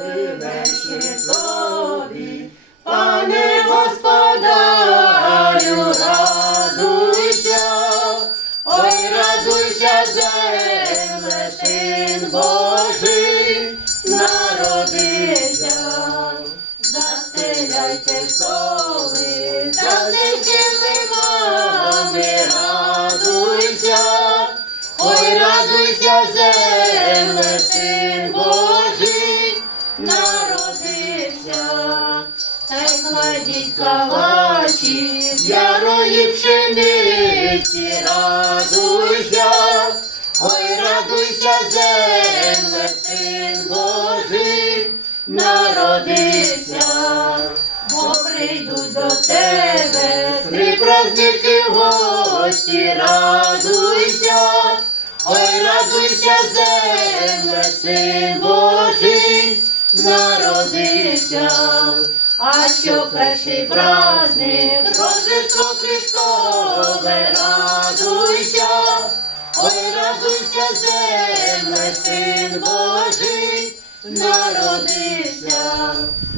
ти вечір тобі, пане господарю, ой, радуйся, земле, син Божий, народився, застеляйте соли, та вами радуйся, ой, радуйся, земле, син Божий, хай кладіть калачі з ярої пшениці, радуйся, ой, радуйся, земле, син Божий, народився, бо прийдуть до тебе три праздники гості, радуйся, ой, радуйся, земле, син Божий, народився. А що перший праздник, Рождество Христове, радуйся, ой, радуйся, земле, син Божий, народився.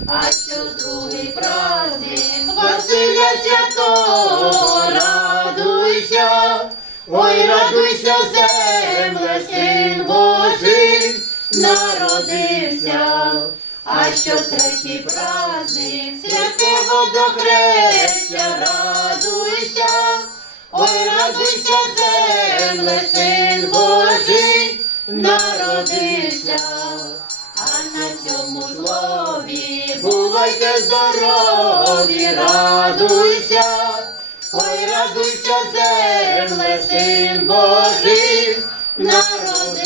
А що другий праздник, Василя Святого, радуйся, ой, радуйся, земле, син Божий, народився. А що третій праздник, святе водохреща, радуйся, ой, радуйся, земле, син Божий, народився, а на цьому слові бувайте здорові, радуйся, ой, радуйся, земле, син Божий, народився.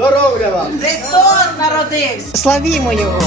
Здоров'я вам! Христос народився. Славімо його!